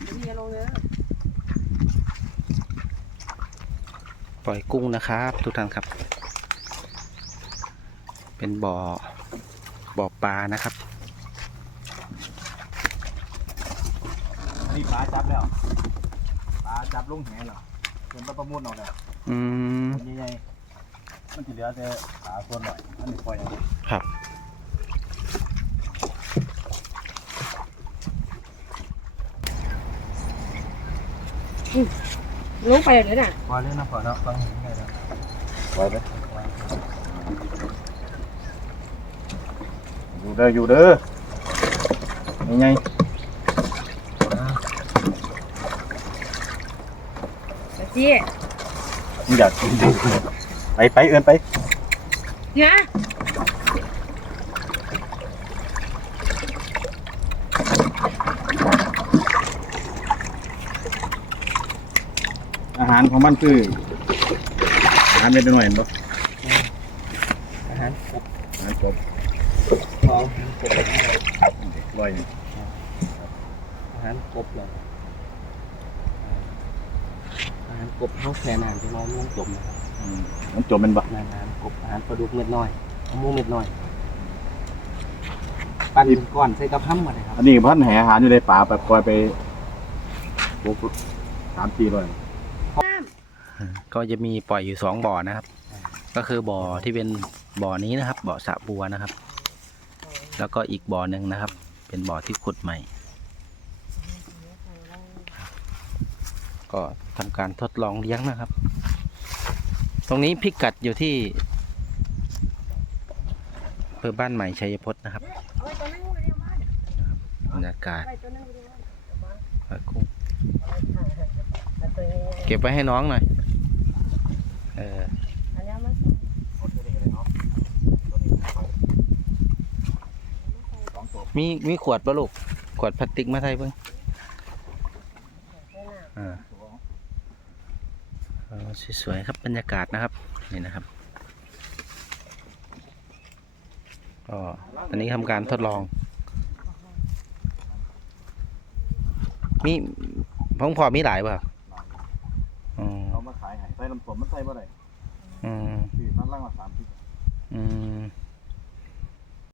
มีลงเนื้อปล่อยกุ้งนะครับ ทุกท่านครับ เป็นบ่อ บ่อปลานะครับ นี่ปลาจับแล้วปลาจับลงแหแล้วเพิ่นไปประมูลเอาแล้วอืม ตัวใหญ่ๆมันสิเหลือแต่ขาส่วนหน่อยมันนี่ปล่อยเอา ครับ ลงไปเลยน่ะปล่อยเลยนะพอแล้วฟังเห็นไงแล้วปล่อยไปอยู่เด้ออยู่เด้อยังไงเจี๊ยมึงอยากกินดูไปไปเอินไปเนี่ย อาหารของมันคืออาหารเม็ดน้อยเห็นปะอาหารอาหารกบของลอยอาหารกบเลยอาหารกบเขาแค่นานที่น้องนุ่งจมนะครับอืมมันจมเป็นปะอาหารกบอาหารปลาดุกเม็ดน้อยเอาหมูเม็ดน้อยปั้นเป็นก้อนใส่กระพั่มมาเลยครับอันนี้พันแหอาหารอยู่ในป่าแบบปล่อยไปพวกสามสี่ร้อย ก็จะมีปล่อยอยู่สองบ่อนะครับ ก็คือบ่อที่เป็นบ่อนี้นะครับ บ่อสระบัวนะครับ แล้วก็อีกบ่อหนึ่งนะครับ เป็นบ่อที่ขุดใหม่ ก็ทำการทดลองเลี้ยงนะครับ ตรงนี้พิกัดอยู่ที่อำเภอบ้านใหม่ชัยพจน์นะครับเอาไปตัวนึงเรียวมาบรรยากาศไปตัวนึงเรียวมาปลากุ้งตัวนี้เก็บไว้ให้น้องหน่อย เออ อันนี้มัน สองตัว มีมีขวดปะลูก ขวดพลาสติกมาใส่เพิ่งอ่าเอาสวยๆครับบรรยากาศนะครับนี่นะครับก็ตอนนี้ทำการทดลอง มีพงพอมีหลายป่ะครับอืมเอามาขายให้ใส่ลำสมมันใส่บ่ได้อืมสี่มันล่างละสามสิบอืม